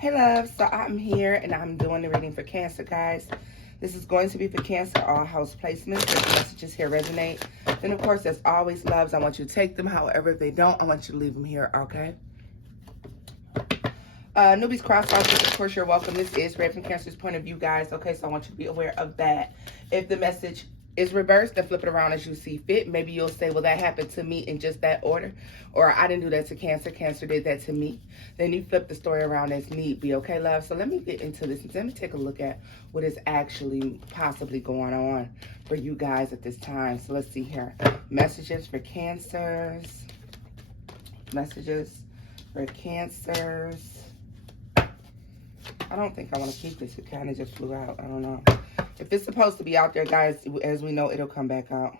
Hey love, so I'm here and I'm doing the reading for Cancer, guys. This is going to be for Cancer, all house placements. If the messages here resonate, then of course, as always, loves, I want you to take them. However, if they don't, I want you to leave them here, okay? Newbies, crosswalkers, of course, you're welcome. This is read from Cancer's point of view, guys. Okay, so I want you to be aware of that. If the message is reversed, then flip it around as you see fit. Maybe you'll say, well, that happened to me in just that order. Or I didn't do that to Cancer. Cancer did that to me. Then you flip the story around as need be. Okay, love? So let me get into this. Let me take a look at what is actually possibly going on for you guys at this time. So let's see here. Messages for Cancers. Messages for Cancers. I don't think I want to keep this. It kind of just flew out. I don't know. If it's supposed to be out there, guys, as we know, it'll come back out.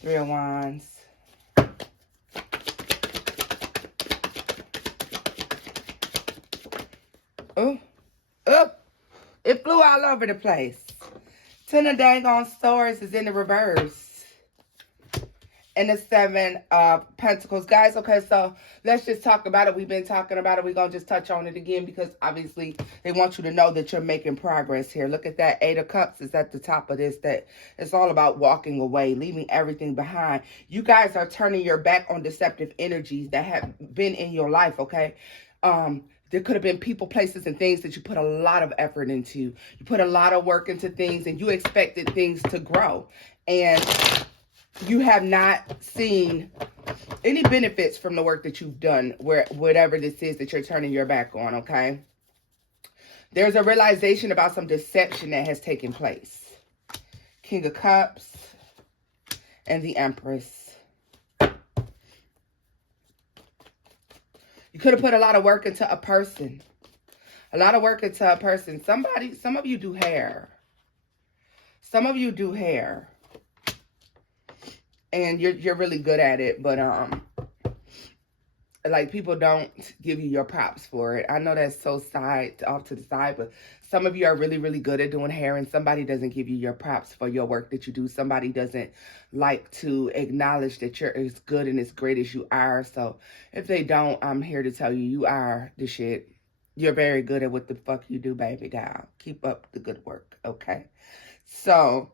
Three of Wands. Oh, oh, it flew all over the place. Ten of dang on swords is in the reverse. And the Seven of Pentacles. Guys, okay, so let's just talk about it. We've been talking about it. We're going to just touch on it again because obviously they want you to know that you're making progress here. Look at that. Eight of Cups is at the top of this. That it's all about walking away, leaving everything behind. You guys are turning your back on deceptive energies that have been in your life, okay? There could have been people, places, and things that you put a lot of effort into. You put a lot of work into things and you expected things to grow. And you have not seen any benefits from the work that you've done, whatever this is that you're turning your back on, okay? There's a realization about some deception that has taken place. King of Cups and the Empress. You could have put a lot of work into a person. A lot of work into a person. Some of you do hair. Some of you do hair. And you're really good at it, but like people don't give you your props for it. I know that's so off to the side, but some of you are really, really good at doing hair, and somebody doesn't give you your props for your work that you do. Somebody doesn't like to acknowledge that you're as good and as great as you are. So if they don't, I'm here to tell you, you are the shit. You're very good at what the fuck you do, baby girl. Keep up the good work, okay? So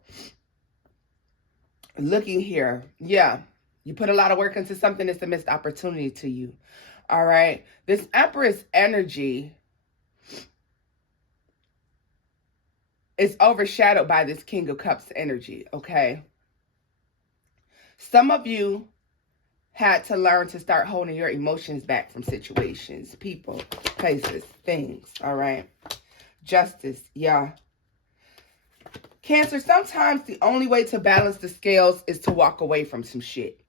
looking here, yeah, you put a lot of work into something that's a missed opportunity to you. All right, this Empress energy is overshadowed by this King of Cups energy. Okay, some of you had to learn to start holding your emotions back from situations, people, places, things. All right, Justice, yeah. Cancer, sometimes the only way to balance the scales is to walk away from some shit.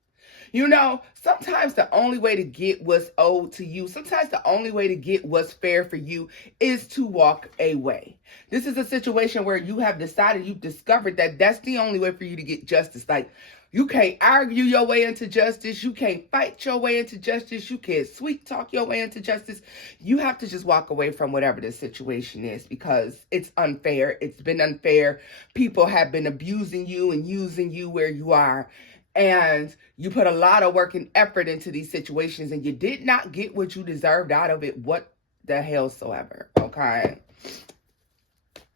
You know, sometimes the only way to get what's owed to you, sometimes the only way to get what's fair for you is to walk away. This is a situation where you have decided, you've discovered that that's the only way for you to get justice. Like, you can't argue your way into justice. You can't fight your way into justice. You can't sweet talk your way into justice. You have to just walk away from whatever the situation is because it's unfair. It's been unfair. People have been abusing you and using you where you are. And you put a lot of work and effort into these situations and you did not get what you deserved out of it. What the hell soever, okay?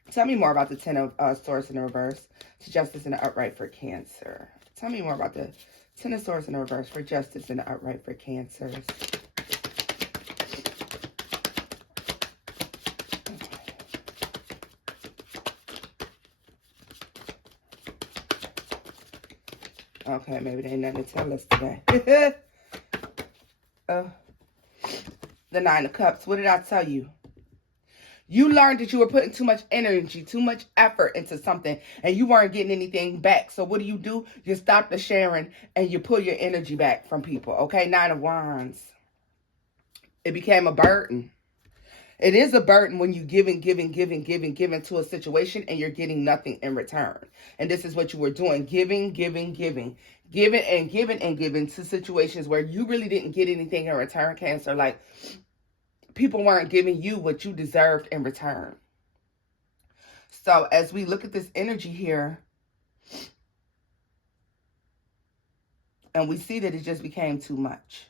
Tell me more about the Ten of Swords in the reverse to Justice in the upright for Cancer. Tell me more about the Ten of Swords in the reverse for Justice in the upright for Cancers. Okay, maybe they ain't nothing to tell us today. The Nine of Cups. What did I tell you? You learned that you were putting too much energy, too much effort into something, and you weren't getting anything back. So what do? You stop the sharing, and you pull your energy back from people. Okay, Nine of Wands. It became a burden. It is a burden when you giving to a situation, and you're getting nothing in return. And this is what you were doing. Giving to situations where you really didn't get anything in return, Cancer. Like, people weren't giving you what you deserved in return. So as we look at this energy here, and we see that it just became too much.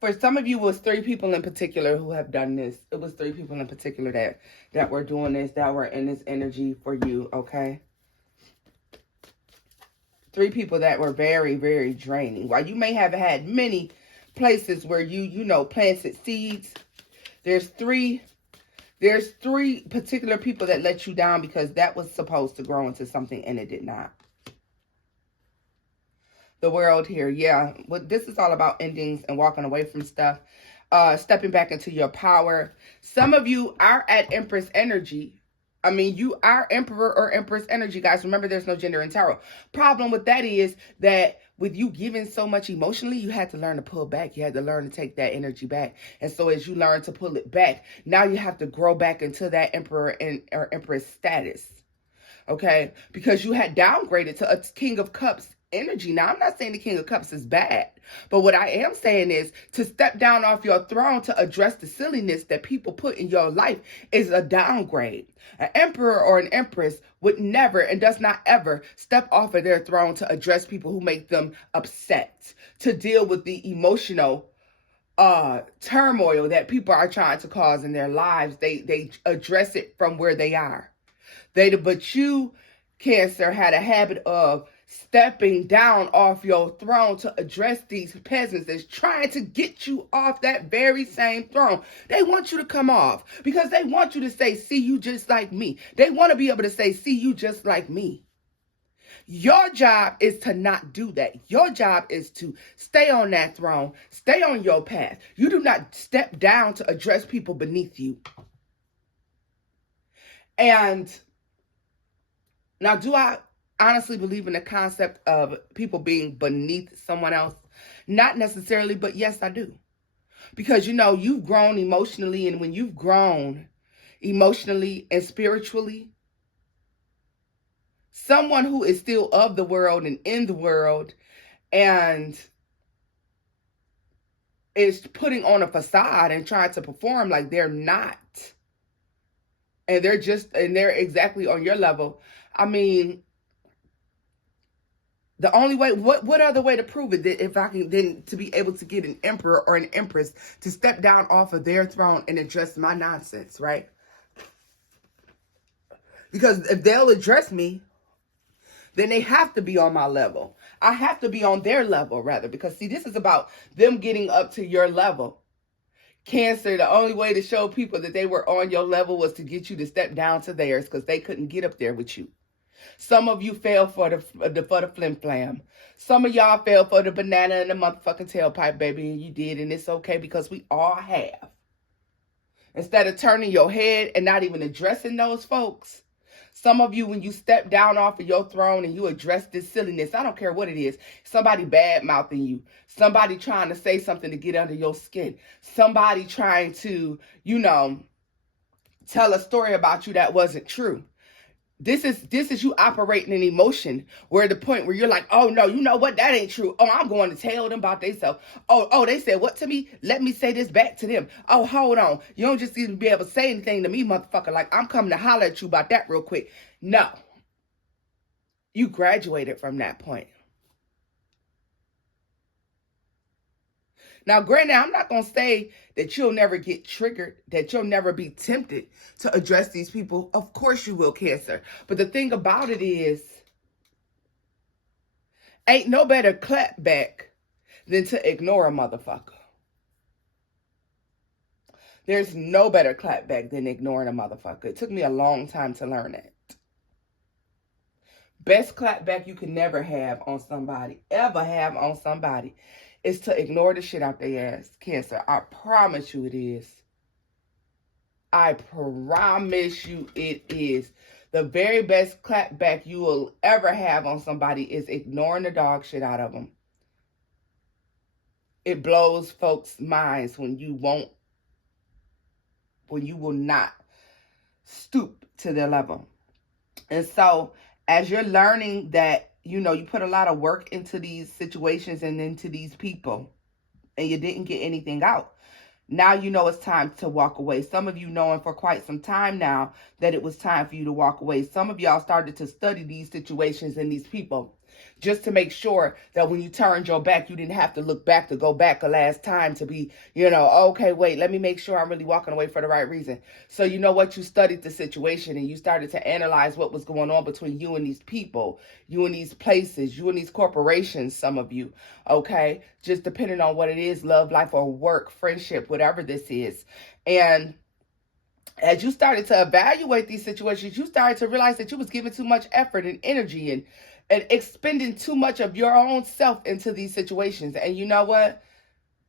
For some of you, it was 3 people in particular who have done this. It was 3 people in particular that were doing this, that were in this energy for you, okay? 3 people that were very, very draining. While you may have had many places where you know, planted seeds, there's 3 particular people that let you down because that was supposed to grow into something and it did not. The world here, yeah. Well, this is all about endings and walking away from stuff. Stepping back into your power. Some of you are at Empress energy. I mean, you are Emperor or Empress energy, guys. Remember, there's no gender in tarot. Problem with that is that with you giving so much emotionally, you had to learn to pull back. You had to learn to take that energy back. And so as you learn to pull it back, now you have to grow back into that Emperor or Empress status. Okay? Because you had downgraded to a King of Cups energy. Now, I'm not saying the King of Cups is bad, but what I am saying is to step down off your throne to address the silliness that people put in your life is a downgrade. An emperor or an empress would never and does not ever step off of their throne to address people who make them upset, to deal with the emotional turmoil that people are trying to cause in their lives. They address it from where they are. But you, Cancer, had a habit of stepping down off your throne to address these peasants that's trying to get you off that very same throne. They want you to come off because they want you to say, see, you just like me. They want to be able to say, see, you just like me. Your job is to not do that. Your job is to stay on that throne, stay on your path. You do not step down to address people beneath you. And now, do I honestly believe in the concept of people being beneath someone else? Not necessarily, but yes, I do. Because, you know, you've grown emotionally, and when you've grown emotionally and spiritually, someone who is still of the world and in the world and is putting on a facade and trying to perform like they're not, and they're exactly on your level. I mean, the only way, what other way to prove it that if I can then to be able to get an emperor or an empress to step down off of their throne and address my nonsense, right? Because if they'll address me, then they have to be on my level. I have to be on their level, rather, because see, this is about them getting up to your level. Cancer, the only way to show people that they were on your level was to get you to step down to theirs because they couldn't get up there with you. Some of you fell for the flim flam. Some of y'all fell for the banana and the motherfucking tailpipe, baby, and you did, and it's okay because we all have. Instead of turning your head and not even addressing those folks, some of you, when you step down off of your throne and you address this silliness, I don't care what it is, somebody bad-mouthing you, somebody trying to say something to get under your skin, somebody trying to, you know, tell a story about you that wasn't true. This is you operating in emotion, where the point where you're like, oh no, you know what? That ain't true. Oh, I'm going to tell them about themselves. Oh, they said what to me? Let me say this back to them. Oh, hold on. You don't just even be able to say anything to me, motherfucker. Like, I'm coming to holler at you about that real quick. No. You graduated from that point. Now, granted, I'm not going to say that you'll never get triggered, that you'll never be tempted to address these people. Of course you will, Cancer. But the thing about it is, ain't no better clapback than to ignore a motherfucker. There's no better clapback than ignoring a motherfucker. It took me a long time to learn that. Best clapback you can never have on somebody, ever have on somebody, is to ignore the shit out their ass. Cancer, I promise you it is. I promise you it is. The very best clapback you will ever have on somebody is ignoring the dog shit out of them. It blows folks' minds when you will not stoop to their level. And so, as you're learning that, you know, you put a lot of work into these situations and into these people, and you didn't get anything out. Now you know it's time to walk away. Some of you knowing for quite some time now that it was time for you to walk away. Some of y'all started to study these situations and these people. just to make sure that when you turned your back, you didn't have to look back to go back a last time to be, okay, wait, let me make sure I'm really walking away for the right reason. So you know what? You studied the situation and you started to analyze what was going on between you and these people, you and these places, you and these corporations, some of you, okay? Just depending on what it is, love, life, or work, friendship, whatever this is. And as you started to evaluate these situations, you started to realize that you was giving too much effort and energy and expending too much of your own self into these situations. And you know what?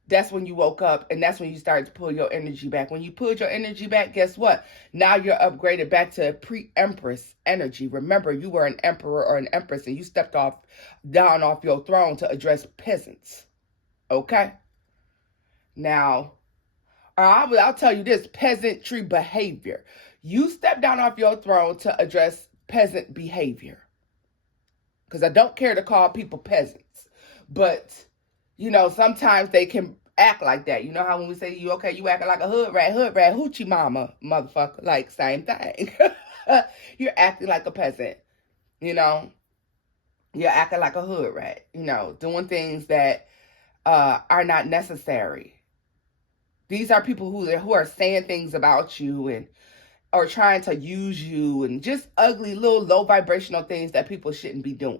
That's when you woke up, and that's when you started to pull your energy back. When you pulled your energy back, guess what? Now you're upgraded back to pre-empress energy. Remember, you were an emperor or an empress, and you stepped down off your throne to address peasants. Okay? Now, I'll tell you this, peasantry behavior. You stepped down off your throne to address peasant behavior. Because I don't care to call people peasants. But, sometimes they can act like that. You know how when we say, you acting like a hood rat, hoochie mama, motherfucker. Like, same thing. You're acting like a peasant. You're acting like a hood rat. Doing things that are not necessary. These are people who are saying things about you and are trying to use you and just ugly little low vibrational things that people shouldn't be doing,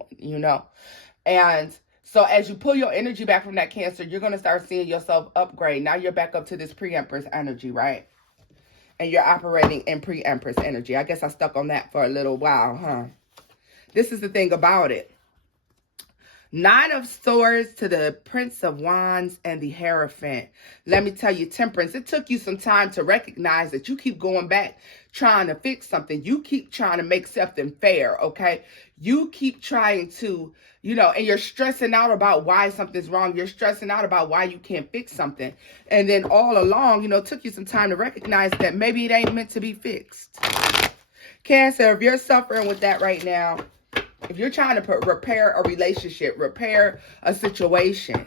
And so as you pull your energy back from that Cancer, you're going to start seeing yourself upgrade. Now you're back up to this pre-empress energy, right? And you're operating in pre-empress energy. I guess I stuck on that for a little while, huh? This is the thing about it. 9 of Swords to the Prince of Wands and the Hierophant. Let me tell you, Temperance, it took you some time to recognize that you keep going back trying to fix something. You keep trying to make something fair, okay? You keep trying to, and you're stressing out about why something's wrong. You're stressing out about why you can't fix something. And then all along, it took you some time to recognize that maybe it ain't meant to be fixed. Cancer, if you're suffering with that right now, if you're trying to repair a relationship, repair a situation,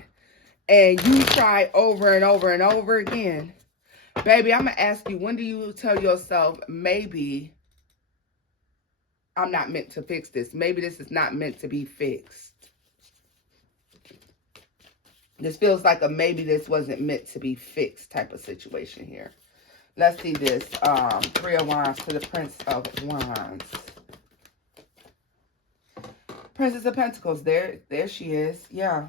and you try over and over and over again, baby, I'm going to ask you, when do you tell yourself, maybe I'm not meant to fix this? Maybe this is not meant to be fixed. This feels like a maybe this wasn't meant to be fixed type of situation here. Let's see this. 3 of Wands to the Prince of Wands. Princess of Pentacles, there she is. Yeah.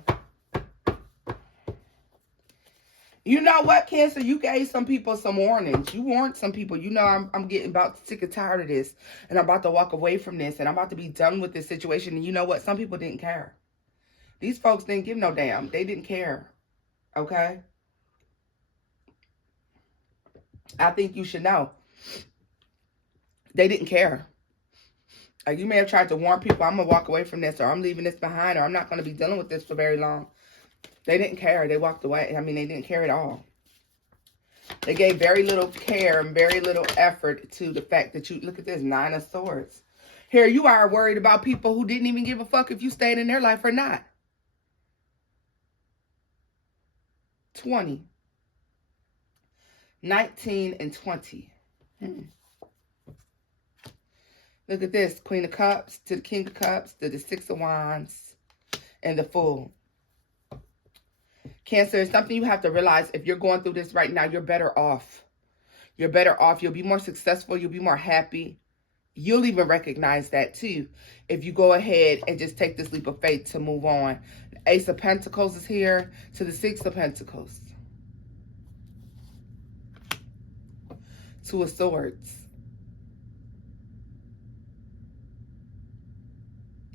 You know what, Cancer? You gave some people some warnings. You warned some people. I'm getting about sick and tired of this. And I'm about to walk away from this. And I'm about to be done with this situation. And you know what? Some people didn't care. These folks didn't give no damn. They didn't care. Okay? I think you should know. They didn't care. You may have tried to warn people, I'm going to walk away from this, or I'm leaving this behind, or I'm not going to be dealing with this for very long. They didn't care. They walked away. I mean, they didn't care at all. They gave very little care and very little effort to the fact that look at this, 9 of Swords. Here you are worried about people who didn't even give a fuck if you stayed in their life or not. 20. 19 and 20. Look at this. Queen of Cups to the King of Cups to the 6 of Wands and the Fool. Cancer, it's something you have to realize. If you're going through this right now, you're better off. You're better off. You'll be more successful. You'll be more happy. You'll even recognize that too if you go ahead and just take this leap of faith to move on. The Ace of Pentacles is here to the 6 of Pentacles. 2 of Swords.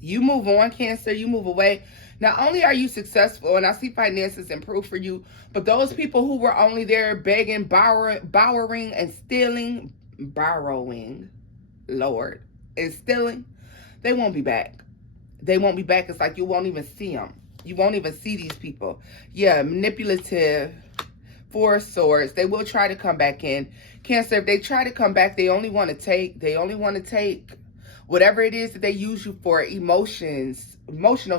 You move on, Cancer. You move away. Not only are you successful, and I see finances improve for you, but those people who were only there begging, borrowing, and stealing, Lord, and stealing, they won't be back. They won't be back. It's like you won't even see them. You won't even see these people. Yeah, manipulative, 4 of Swords. They will try to come back in. Cancer, if they try to come back, they only want to take. They only want to take whatever it is that they use you for, emotional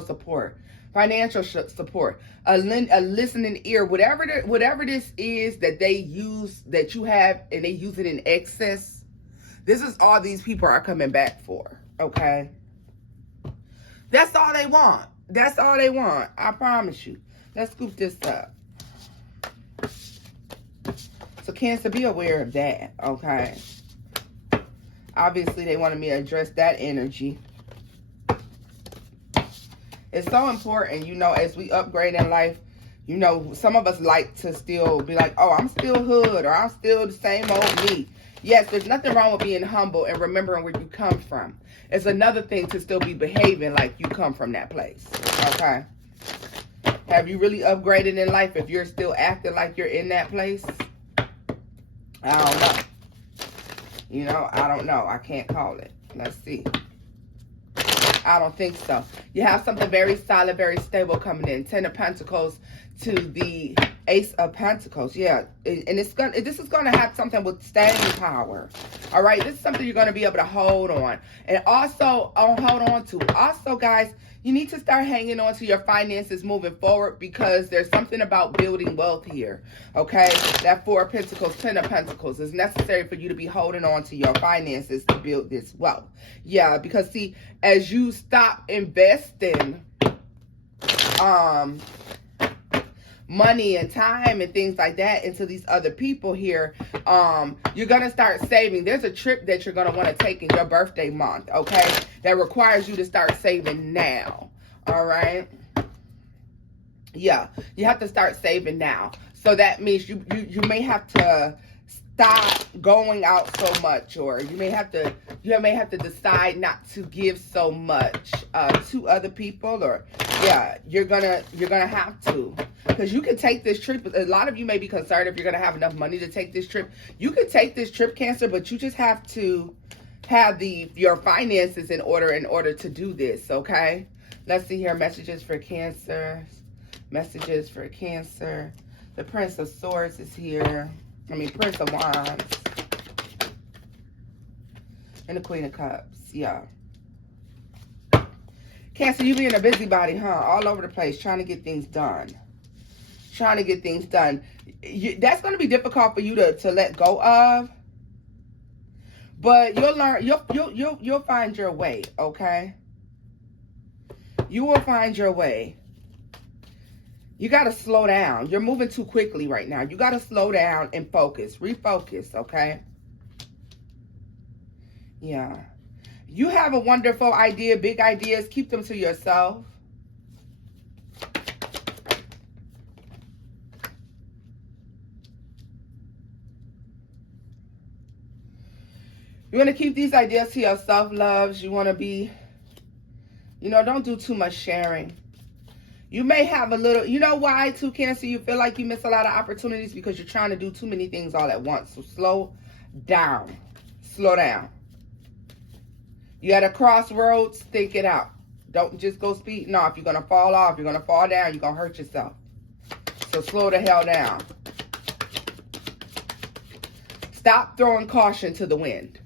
support, financial support, a listening ear, whatever this is that they use, that you have, and they use it in excess. This is all these people are coming back for, okay? That's all they want. That's all they want. I promise you. Let's scoop this up. So Cancer, be aware of that, okay? Obviously, they wanted me to address that energy. It's so important, you know, as we upgrade in life, you know, some of us like to still be like, oh, I'm still hood, or I'm still the same old me. Yes, there's nothing wrong with being humble and remembering where you come from. It's another thing to still be behaving like you come from that place, okay? Have you really upgraded in life if you're still acting like you're in that place? I don't know. You know, I don't know. I can't call it. Let's see. I don't think so. You have something very solid, very stable coming in. 10 of Pentacles to the Ace of Pentacles. Yeah, and this is gonna have something with staying power. All right, this is something you're gonna be able to hold on, and also hold on to. Also, guys, you need to start hanging on to your finances moving forward, because there's something about building wealth here. Okay, that 4 of Pentacles, 10 of Pentacles is necessary for you to be holding on to your finances to build this wealth. Yeah, because see, as you stop investing money and time and things like that into these other people here, you're gonna start saving. There's a trip that you're gonna want to take in your birthday month, okay, that requires you to start saving now. All right, yeah, you have to start saving now. So that means you may have to stop going out so much, or you may have to decide not to give so much to other people, or yeah, you're gonna have to, because you can take this trip. A lot of you may be concerned if you're gonna have enough money to take this trip. You can take this trip, Cancer, but you just have to have your finances in order to do this, okay? Let's see here. Messages for Cancer. Messages for Cancer. The Prince of Swords is here. Prince of Wands. And the Queen of Cups. Yeah. Cancer, you being a busybody, huh? All over the place, trying to get things done. Trying to get things done. That's going to be difficult for you to let go of. But you'll learn. You'll find your way, okay? You will find your way. You got to slow down. You're moving too quickly right now. You got to slow down and focus. Refocus, okay? Yeah. You have a wonderful idea, big ideas. Keep them to yourself. You want to keep these ideas to yourself, loves. You want to be, don't do too much sharing. You may have a little, you know why too, Cancer? You feel like you miss a lot of opportunities because you're trying to do too many things all at once. So slow down. Slow down. You at a crossroads, think it out. Don't just go speeding off. You're going to fall off. You're going to fall down. You're going to hurt yourself. So slow the hell down. Stop throwing caution to the wind.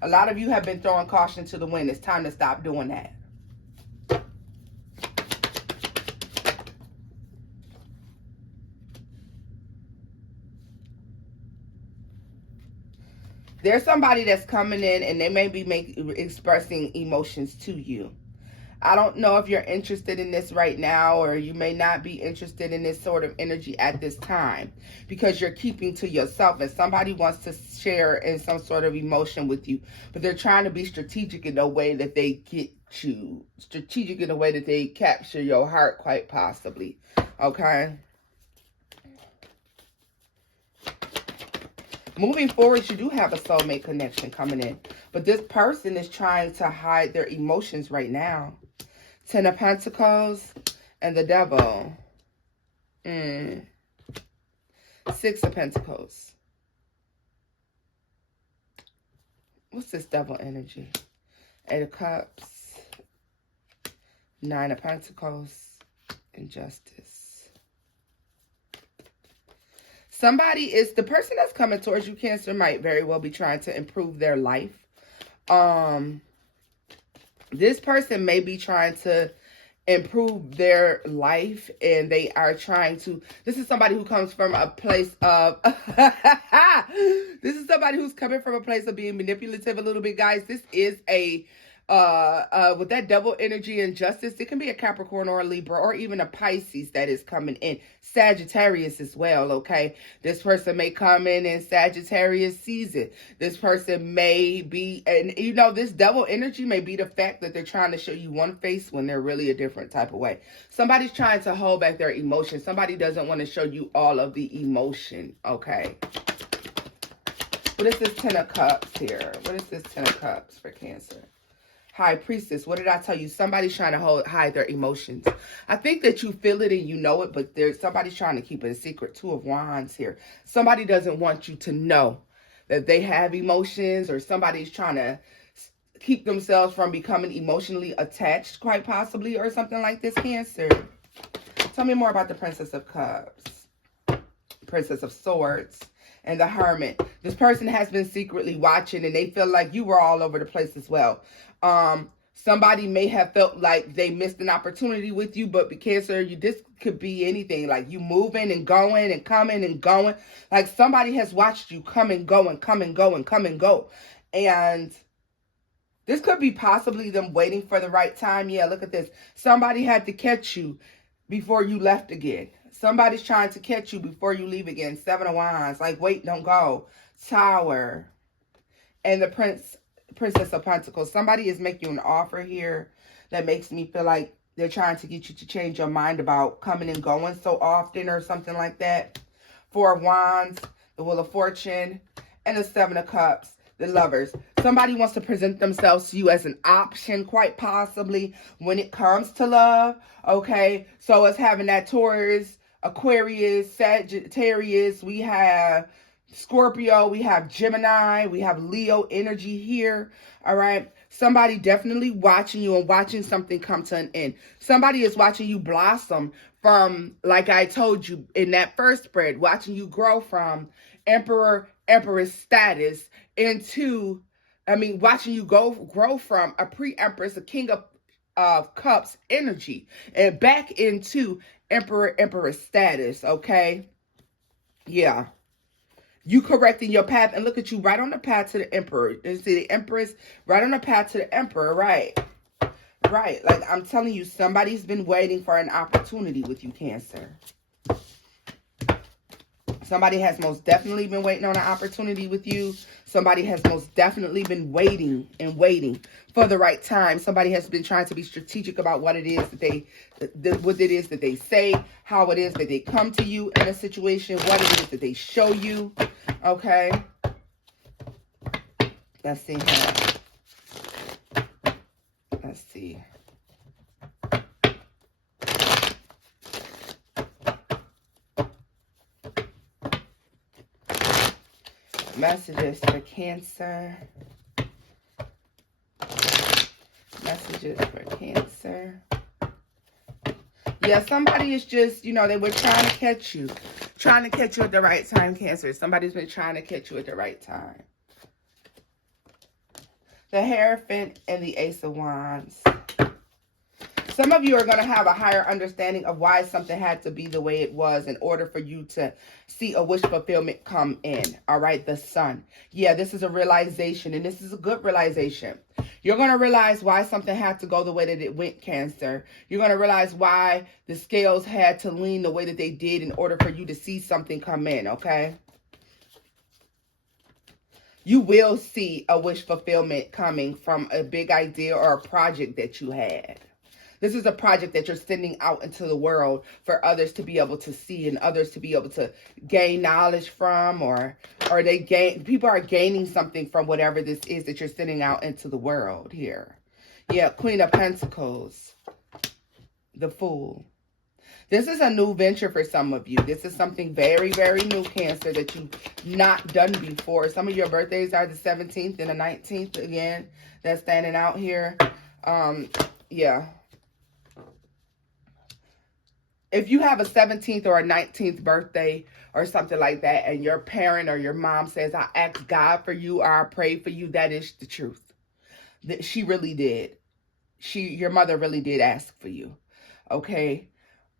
A lot of you have been throwing caution to the wind. It's time to stop doing that. There's somebody that's coming in and they may be expressing emotions to you. I don't know if you're interested in this right now, or you may not be interested in this sort of energy at this time because you're keeping to yourself, and somebody wants to share in some sort of emotion with you, but they're trying to be strategic in the way that they get you, strategic in the way that they capture your heart, quite possibly. Okay? Moving forward, you do have a soulmate connection coming in. But this person is trying to hide their emotions right now. 10 of Pentacles and the Devil. 6 of Pentacles. What's this Devil energy? 8 of Cups. 9 of Pentacles. And Justice. The person that's coming towards you, Cancer, might very well be trying to improve their life. This person may be trying to improve their life, and they are trying to, this is somebody who comes from a place of, this is somebody who's coming from a place of being manipulative a little bit, guys. This is a with that double energy and justice, it can be a Capricorn or a Libra or even a Pisces that is coming in. Sagittarius as well, okay? This person may come in Sagittarius season. This person may be, and you know, this double energy may be the fact that they're trying to show you one face when they're really a different type of way. Somebody's trying to hold back their emotions. Somebody doesn't want to show you all of the emotion, okay? What is this Ten of Cups here? What is this Ten of Cups for Cancer? High Priestess, what did I tell you? Somebody's trying to hide their emotions. I think that you feel it and you know it, but somebody's trying to keep it a secret. Two of Wands here. Somebody doesn't want you to know that they have emotions, or somebody's trying to keep themselves from becoming emotionally attached, quite possibly, or something like this, Cancer. Tell me more about the Princess of Cups, Princess of Swords, and the Hermit. This person has been secretly watching, and they feel like you were all over the place as well. Somebody may have felt like they missed an opportunity with you, but Cancer, this could be anything, like you moving and going and coming and going. Like somebody has watched you come and go and come and go and come and go. And this could be possibly them waiting for the right time. Yeah, look at this. Somebody had to catch you before you left again. Somebody's trying to catch you before you leave again. Seven of Wands. Like, wait, don't go. Tower. And the Princess of Pentacles. Somebody is making you an offer here that makes me feel like they're trying to get you to change your mind about coming and going so often or something like that. Four of Wands. The Wheel of Fortune. And the Seven of Cups. The Lovers. Somebody wants to present themselves to you as an option, quite possibly, when it comes to love. Okay, so it's having that Taurus, Aquarius, Sagittarius, we have Scorpio, we have Gemini, we have Leo energy here. All right, somebody definitely watching you and watching something come to an end. Somebody is watching you blossom from, like I told you in that first spread, watching you grow from Emperor, Empress status into, watching you grow from a pre-Empress, a King of Cups energy, and back into Emperor, Empress status, okay? Yeah. You correcting your path, and look at you right on the path to the Emperor. You see the Empress right on the path to the Emperor, right? Right. Like I'm telling you, somebody's been waiting for an opportunity with you, Cancer. Somebody has most definitely been waiting on an opportunity with you. Somebody has most definitely been waiting and waiting for the right time. Somebody has been trying to be strategic about what it is that they say, how it is that they come to you in a situation, what it is that they show you. Okay. Let's see here. Let's see. Messages for Cancer. Messages for Cancer. Yeah, somebody is just, they were trying to catch you. Trying to catch you at the right time, Cancer. Somebody's been trying to catch you at the right time. The Hierophant and the Ace of Wands. Some of you are going to have a higher understanding of why something had to be the way it was in order for you to see a wish fulfillment come in. All right, the Sun. Yeah, this is a realization, and this is a good realization. You're going to realize why something had to go the way that it went, Cancer. You're going to realize why the scales had to lean the way that they did in order for you to see something come in, okay? You will see a wish fulfillment coming from a big idea or a project that you had. This is a project that you're sending out into the world for others to be able to see and others to be able to gain knowledge from, or people are gaining something from whatever this is that you're sending out into the world here. Yeah, Queen of Pentacles, the Fool. This is a new venture for some of you. This is something very, very new, Cancer, that you've not done before. Some of your birthdays are the 17th and the 19th. Again, that's standing out here. Yeah. If you have a 17th or a 19th birthday or something like that, and your parent or your mom says, I asked God for you, or I prayed for you, that is the truth. She really did. Your mother really did ask for you. Okay.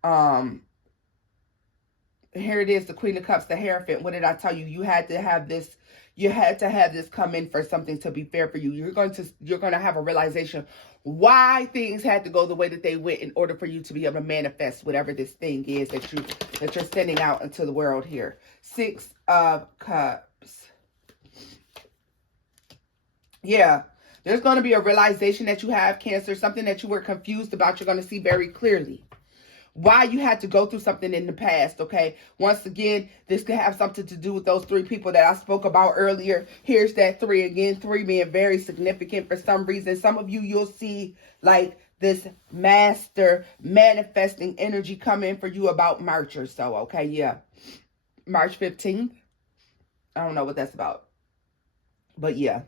Here it is, the Queen of Cups, the Hierophant. What did I tell you? You had to have this. You had to have this come in for something to be fair for you. You're going to have a realization why things had to go the way that they went in order for you to be able to manifest whatever this thing is that you're sending out into the world here. 6 of Cups. Yeah. There's going to be a realization that you have, Cancer, something that you were confused about. You're going to see very clearly why you had to go through something in the past, okay? Once again, this could have something to do with those 3 people that I spoke about earlier. Here's that 3 again, 3 being very significant for some reason. Some of you, you'll see like this master manifesting energy come in for you about March or so, okay? Yeah. March 15th. I don't know what that's about. But yeah.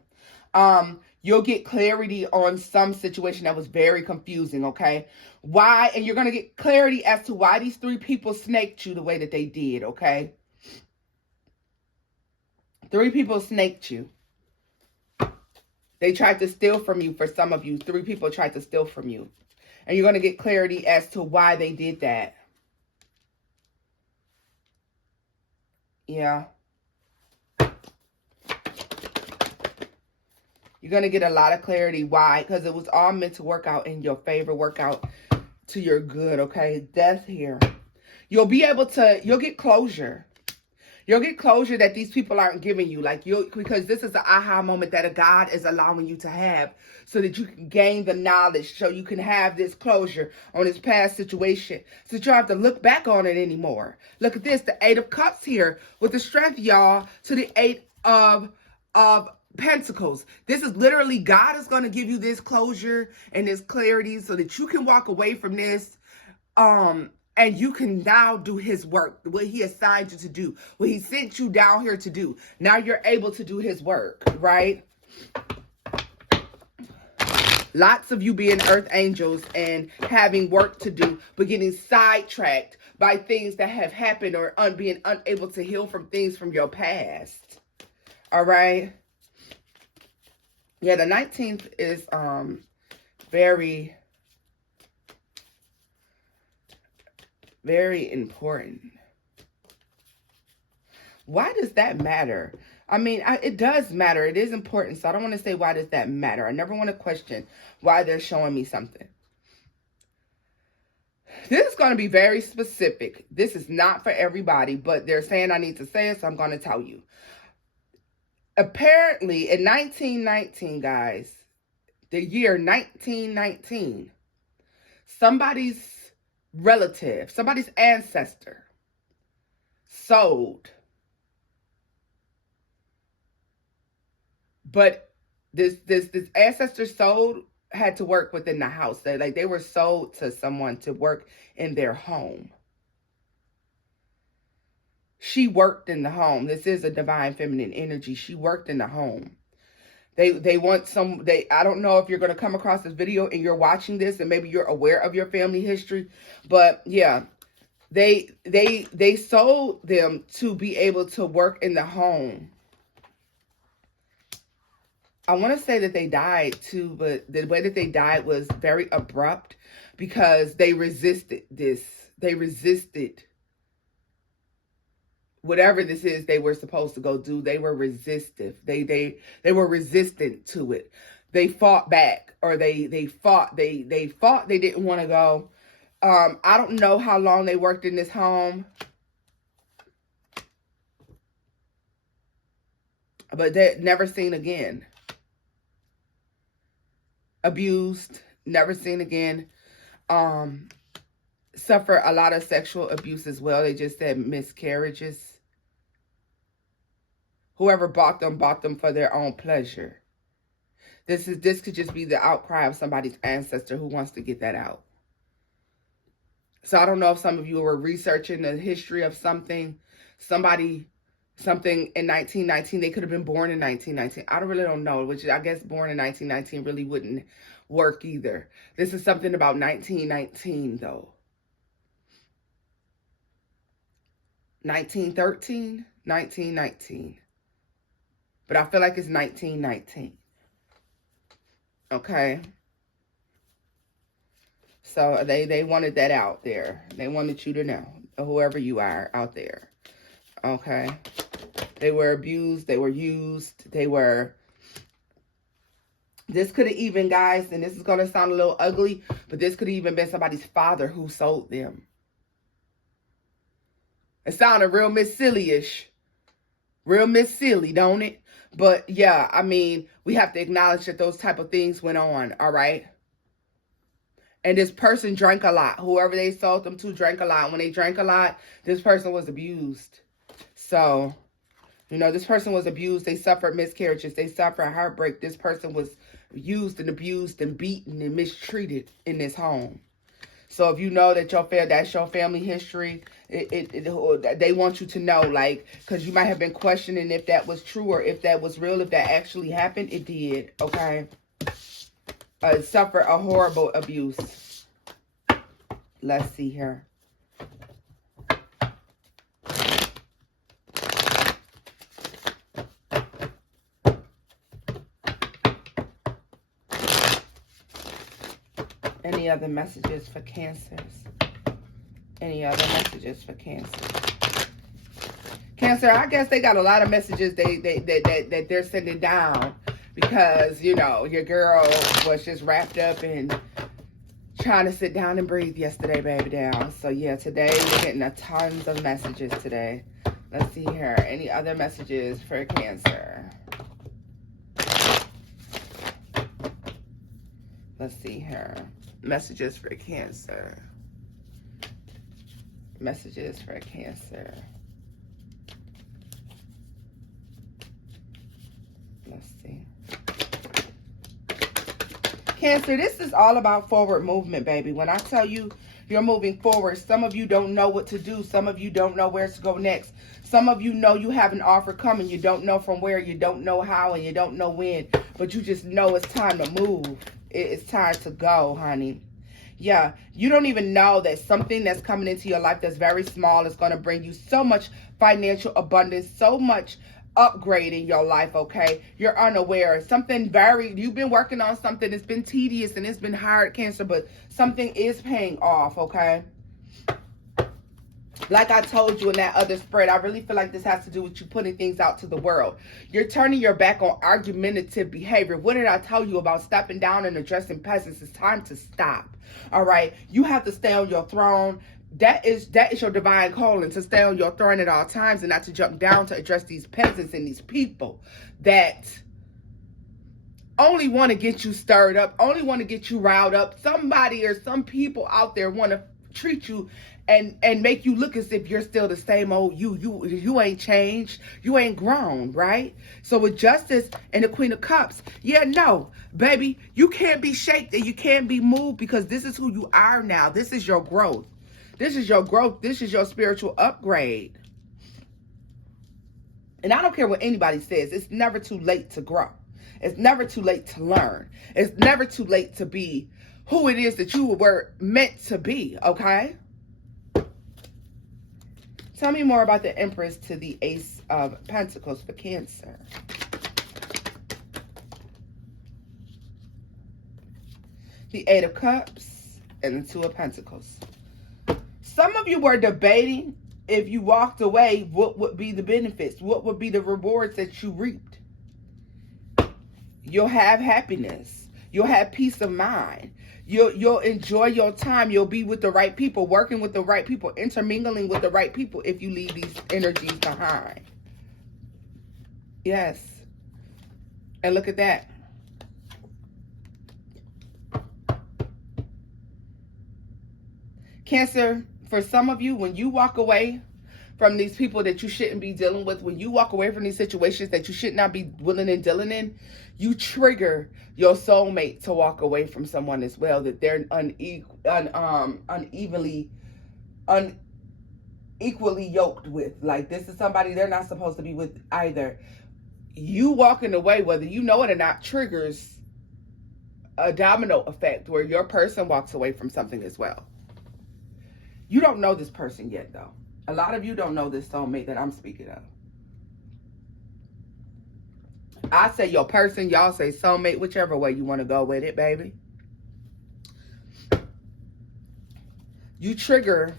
You'll get clarity on some situation that was very confusing, okay? Why, and you're going to get clarity as to why these 3 people snaked you the way that they did, okay? 3 people snaked you. They tried to steal from you for some of you. 3 people tried to steal from you. And you're going to get clarity as to why they did that. Yeah. You're going to get a lot of clarity. Why? Because it was all meant to work out in your favor, work out to your good, okay? Death here. You'll get closure. You'll get closure that these people aren't giving you. Because this is the aha moment that a God is allowing you to have so that you can gain the knowledge, so you can have this closure on this past situation. So you don't have to look back on it anymore. Look at this, the 8 of Cups here with the strength, y'all, to the 8 of Pentacles. This is literally God is going to give you this closure and this clarity so that you can walk away from this and you can now do his work, what he assigned you to do, what he sent you down here to do. Now you're able to do his work, right? Lots of you being earth angels and having work to do, but getting sidetracked by things that have happened or being unable to heal from things from your past. All right? Yeah, the 19th is very, very important. Why does that matter? I mean, it does matter. It is important. So I don't want to say, why does that matter? I never want to question why they're showing me something. This is going to be very specific. This is not for everybody, but they're saying I need to say it, so I'm going to tell you. Apparently, in 1919, guys, the year 1919, somebody's relative, somebody's ancestor sold. But this ancestor sold had to work within the house. They were sold to someone to work in their home. She worked in the home. This is a divine feminine energy. She worked in the home. They want I don't know if you're going to come across this video and you're watching this and maybe you're aware of your family history, but yeah, they sold them to be able to work in the home. I want to say that they died too, but the way that they died was very abrupt because they resisted this. They resisted whatever this is they were supposed to go do. They were resistive. They were resistant to it. They fought back, or they fought. They didn't want to go. I don't know how long they worked in this home, but they're never seen again. Abused, never seen again. Suffer a lot of sexual abuse as well. They just said miscarriages. Whoever bought them for their own pleasure. This could just be the outcry of somebody's ancestor who wants to get that out. So I don't know if some of you were researching the history of something in 1919. They could have been born in 1919. I really don't know, which I guess born in 1919 really wouldn't work either. This is something about 1919 though. 1913, 1919. But I feel like it's 1919. Okay. So they wanted that out there. They wanted you to know, whoever you are out there. Okay. They were abused. They were used. They were... This could have even, guys, and this is going to sound a little ugly, but this could have even been somebody's father who sold them. It sounded real Miss Silly-ish. Real Miss Silly, don't it? But yeah, I mean, we have to acknowledge that those type of things went on, all right? And this person drank a lot. Whoever they sold them to drank a lot. When they drank a lot, this person was abused. So, you know, this person was abused. They suffered miscarriages. They suffered heartbreak. This person was used and abused and beaten and mistreated in this home. So if you know that that's your family history, they want you to know, like, because you might have been questioning if that was true or if that was real, if that actually happened. It did, okay? Suffer a horrible abuse. Let's see here. Any other messages for Cancers? Any other messages for Cancer? Cancer, I guess they got a lot of messages that they're sending down because, you know, your girl was just wrapped up in trying to sit down and breathe yesterday, baby down. So yeah, today we're getting a tons of messages today. Let's see here. Any other messages for Cancer? Let's see here. Messages for Cancer. Messages for Cancer. Let's see. Cancer, this is all about forward movement, baby. When I tell you you're moving forward, some of you don't know what to do. Some of you don't know where to go next. Some of you know you have an offer coming. You don't know from where, you don't know how, and you don't know when. But you just know it's time to move. It's time to go, honey. Yeah, you don't even know that something that's coming into your life that's very small is going to bring you so much financial abundance, so much upgrade in your life, okay? You're unaware. You've been working on something. It's been tedious and it's been hard, Cancer, but something is paying off, okay? Like I told you in that other spread, I really feel like this has to do with you putting things out to the world. You're turning your back on argumentative behavior. What did I tell you about stepping down and addressing peasants? It's time to stop. All right? You have to stay on your throne. That is your divine calling, to stay on your throne at all times and not to jump down to address these peasants and these people that only want to get you stirred up, only want to get you riled up. Somebody or some people out there want to treat you and make you look as if you're still the same old you. You ain't changed. You ain't grown, right? So with Justice and the Queen of Cups, yeah, no, baby, you can't be shaken and you can't be moved because this is who you are now. This is your growth. This is your growth. This is your spiritual upgrade. And I don't care what anybody says. It's never too late to grow. It's never too late to learn. It's never too late to be who it is that you were meant to be, okay? Tell me more about the Empress to the Ace of Pentacles for Cancer. The Eight of Cups and the Two of Pentacles. Some of you were debating if you walked away, what would be the benefits? What would be the rewards that you reaped? You'll have happiness. You'll have peace of mind. You'll enjoy your time. You'll be with the right people, working with the right people, intermingling with the right people if you leave these energies behind. Yes. And look at that. Cancer, for some of you, when you walk away from these people that you shouldn't be dealing with, when you walk away from these situations that you should not be willing and dealing in, you trigger your soulmate to walk away from someone as well that they're unequally yoked with. Like, this is somebody they're not supposed to be with either. You walking away, whether you know it or not, triggers a domino effect where your person walks away from something as well. You don't know this person yet, though. A lot of you don't know this soulmate that I'm speaking of. I say your person, y'all say soulmate, whichever way you want to go with it, baby. You trigger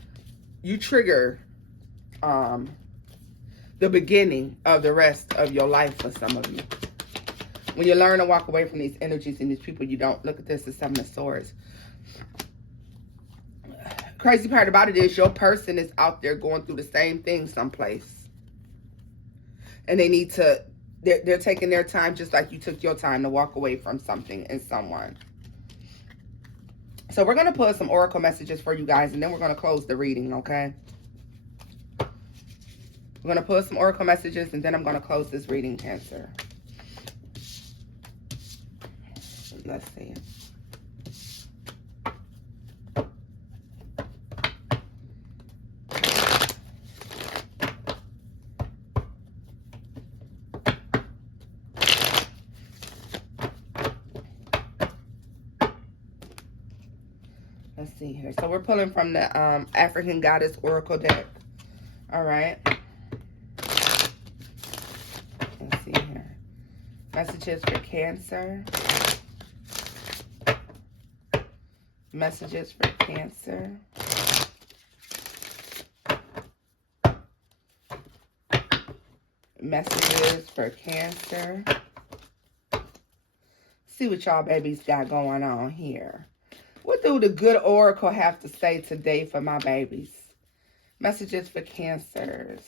the beginning of the rest of your life for some of you. When you learn to walk away from these energies and these people, you don't look at this as Seven of Swords. Crazy part about it is your person is out there going through the same thing someplace. And they need to, they're taking their time just like you took your time to walk away from something and someone. So we're going to pull some oracle messages for you guys, and then we're going to close the reading, okay? We're going to pull some oracle messages, and then I'm going to close this reading, Cancer. Let's see. Let's see here. So we're pulling from the African Goddess Oracle deck. All right. Let's see here. Messages for Cancer. Messages for Cancer. Messages for Cancer. See what y'all babies got going on here. What do the good oracle have to say today for my babies? Messages for Cancers.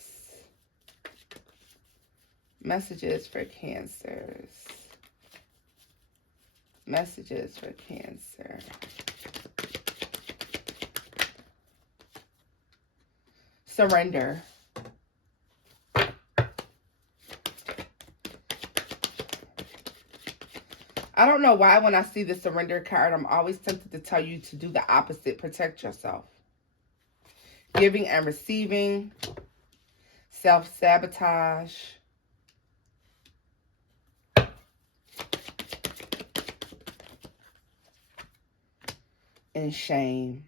Messages for Cancers. Messages for Cancer. Surrender. I don't know why when I see the surrender card, I'm always tempted to tell you to do the opposite. Protect yourself. Giving and receiving. Self-sabotage. And shame.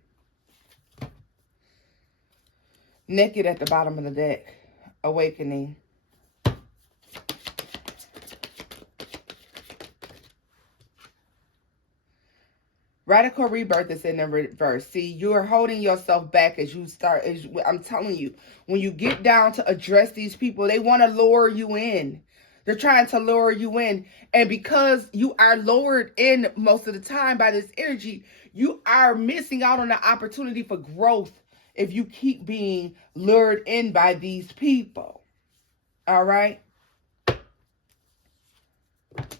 Naked at the bottom of the deck. Awakening. Radical rebirth is in the reverse. See, you're holding yourself back as you start. I'm telling you, when you get down to address these people, they want to lure you in. They're trying to lure you in. And because you are lured in most of the time by this energy, you are missing out on the opportunity for growth if you keep being lured in by these people. All right?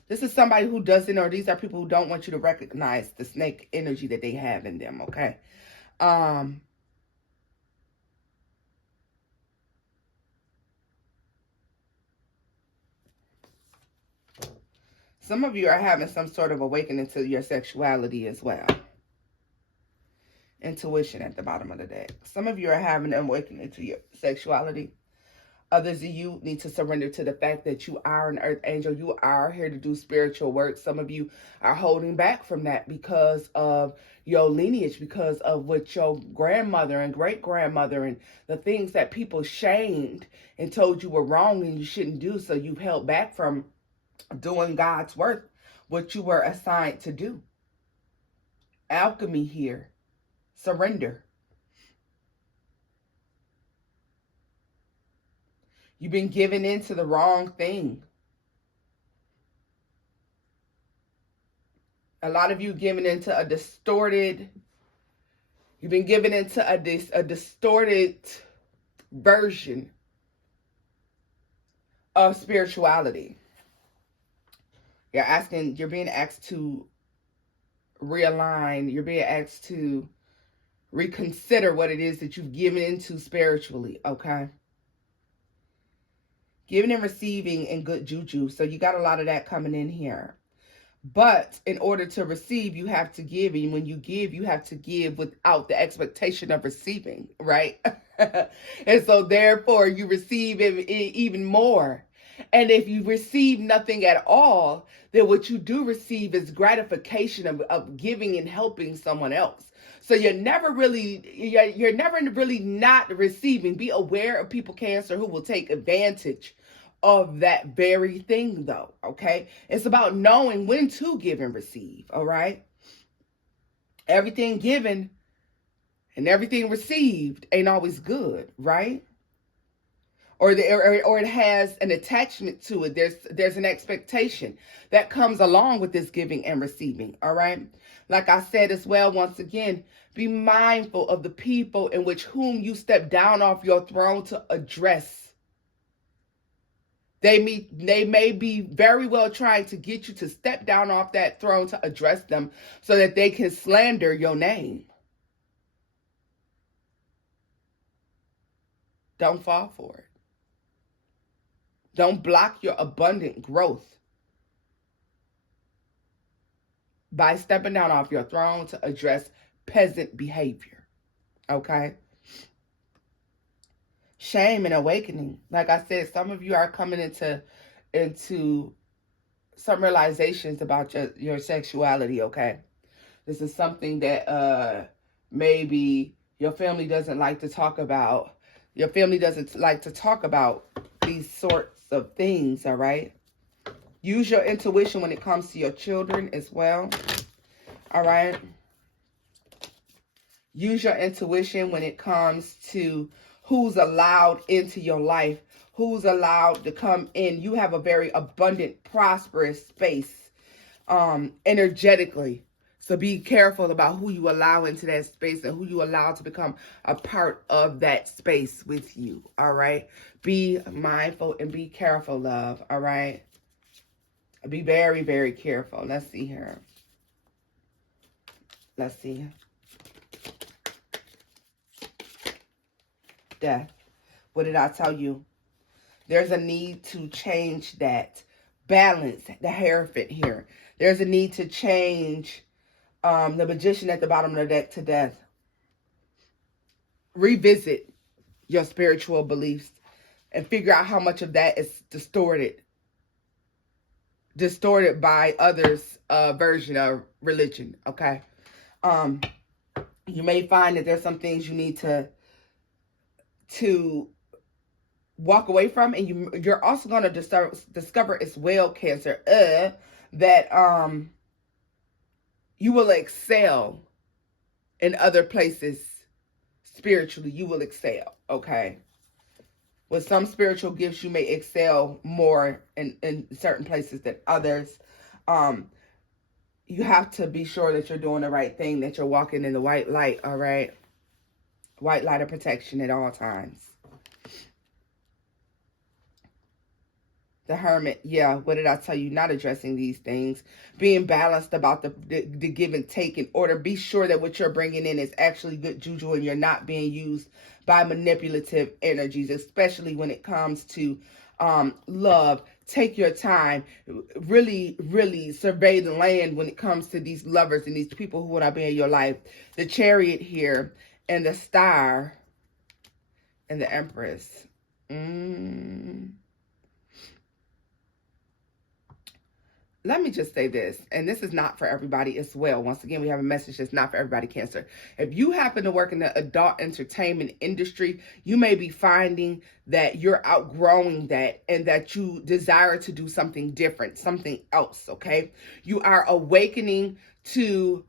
This is somebody who doesn't, or these are people who don't want you to recognize the snake energy that they have in them, okay? Some of you are having some sort of awakening to your sexuality as well. Intuition at the bottom of the deck. Some of you are having an awakening to your sexuality. Others of you need to surrender to the fact that you are an earth angel. You are here to do spiritual work. Some of you are holding back from that because of your lineage, because of what your grandmother and great-grandmother and the things that people shamed and told you were wrong and you shouldn't do. So you've held back from doing God's work, what you were assigned to do. Alchemy here. Surrender. You've been given into the wrong thing. A lot of you given into a distorted, you've been given into a distorted version of spirituality. You're being asked to realign. You're being asked to reconsider what it is that you've given into spiritually, okay? Giving and receiving and good juju. So you got a lot of that coming in here. But in order to receive, you have to give. And when you give, you have to give without the expectation of receiving, right? And so therefore, you receive even more. And if you receive nothing at all, then what you do receive is gratification of giving and helping someone else. So you're never really not receiving. Be aware of people, Cancer, who will take advantage of that very thing, though, okay? It's about knowing when to give and receive, all right? Everything given and everything received ain't always good, right? or it has an attachment to it. There's an expectation that comes along with this giving and receiving. All right. Like I said as well, once again, be mindful of the people in which whom you step down off your throne to address. They may be very well trying to get you to step down off that throne to address them so that they can slander your name. Don't fall for it. Don't block your abundant growth by stepping down off your throne to address peasant behavior. Okay? Shame and awakening. Like I said, some of you are coming into some realizations about your sexuality, okay? This is something that maybe your family doesn't like to talk about. Your family doesn't like to talk about these sorts of things, all right? Use your intuition when it comes to your children as well, all right? Use your intuition when it comes to who's allowed into your life, who's allowed to come in. You have a very abundant, prosperous space energetically. So be careful about who you allow into that space and who you allow to become a part of that space with you, all right? Be mindful and be careful, love, all right? Be very, very careful. Let's see here. Let's see. Death. What did I tell you? There's a need to change that. Balance the Hierophant here. There's a need to change the Magician at the bottom of the deck to Death. Revisit your spiritual beliefs and figure out how much of that is distorted by others' version of religion, okay? You may find that there's some things you need to walk away from, and you're also going to discover as well, Cancer, that you will excel in other places spiritually. You will excel, okay? With some spiritual gifts, you may excel more in certain places than others. You have to be sure that you're doing the right thing, that you're walking in the white light, all right? White light of protection at all times. The Hermit, yeah, what did I tell you? Not addressing these things. Being balanced about the give and take in order. Be sure that what you're bringing in is actually good juju and you're not being used by manipulative energies, especially when it comes to love. Take your time. Really, really survey the land when it comes to these lovers and these people who want to be in your life. The Chariot here and the Star and the Empress. Let me just say this, and this is not for everybody as well. Once again, we have a message that's not for everybody, Cancer. If you happen to work in the adult entertainment industry, you may be finding that you're outgrowing that and that you desire to do something different, something else, okay? You are awakening to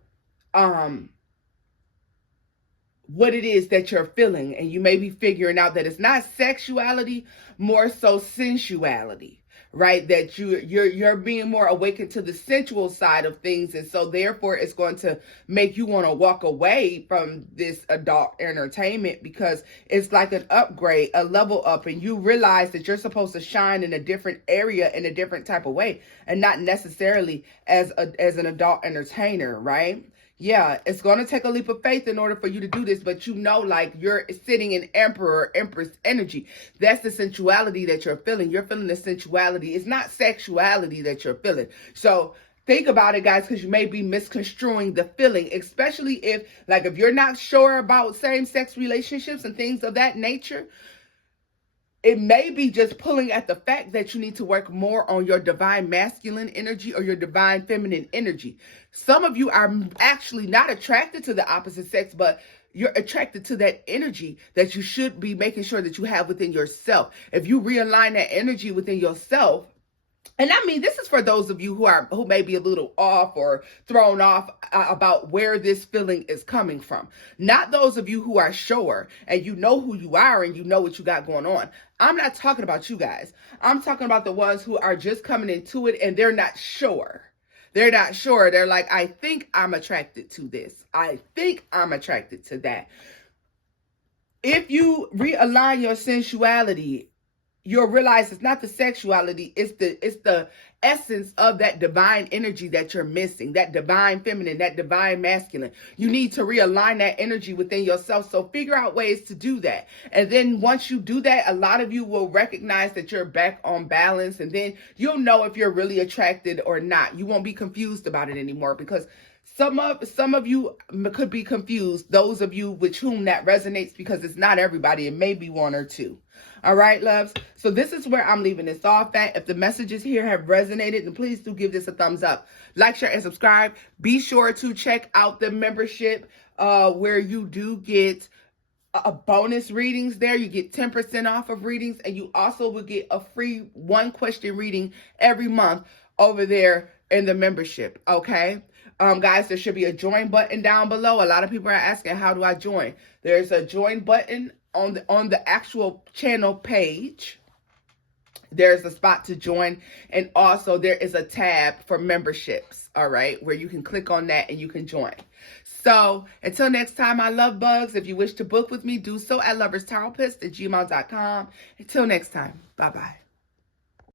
what it is that you're feeling, and you may be figuring out that it's not sexuality, more so sensuality. Right, that you're being more awakened to the sensual side of things, and so therefore it's going to make you want to walk away from this adult entertainment because it's like an upgrade, a level up, and you realize that you're supposed to shine in a different area in a different type of way, and not necessarily as an adult entertainer, right? Yeah, it's going to take a leap of faith in order for you to do this, but you know, like, you're sitting in Emperor, Empress energy. That's the sensuality that you're feeling. You're feeling the sensuality. It's not sexuality that you're feeling. So think about it, guys, because you may be misconstruing the feeling, especially if you're not sure about same-sex relationships and things of that nature. It may be just pulling at the fact that you need to work more on your divine masculine energy or your divine feminine energy. Some of you are actually not attracted to the opposite sex, but you're attracted to that energy that you should be making sure that you have within yourself. If you realign that energy within yourself And I mean, this is for those of you who may be a little off or thrown off about where this feeling is coming from. Not those of you who are sure and you know who you are and you know what you got going on. I'm not talking about you guys. I'm talking about the ones who are just coming into it and they're not sure. They're not sure. They're like, I think I'm attracted to this. I think I'm attracted to that. If you realign your sensuality, you'll realize it's not the sexuality, it's the essence of that divine energy that you're missing, that divine feminine, that divine masculine. You need to realign that energy within yourself. So figure out ways to do that. And then once you do that, a lot of you will recognize that you're back on balance, and then you'll know if you're really attracted or not. You won't be confused about it anymore, because some of you could be confused, those of you with whom that resonates, because it's not everybody. It may be one or two. All right, loves. So this is where I'm leaving this off at. If the messages here have resonated, then please do give this a thumbs up. Like, share, and subscribe. Be sure to check out the membership where you do get a bonus readings there. You get 10% off of readings, and you also will get a free 1-question reading every month over there in the membership. Okay. Guys, there should be a join button down below. A lot of people are asking, how do I join? There's a join button on the actual channel page. There's a spot to join, and also there is a tab for memberships, all right, where you can click on that and you can join. So until next time, my love bugs, if you wish to book with me, do so at loverstarotpist@gmail.com. Until next time, bye-bye.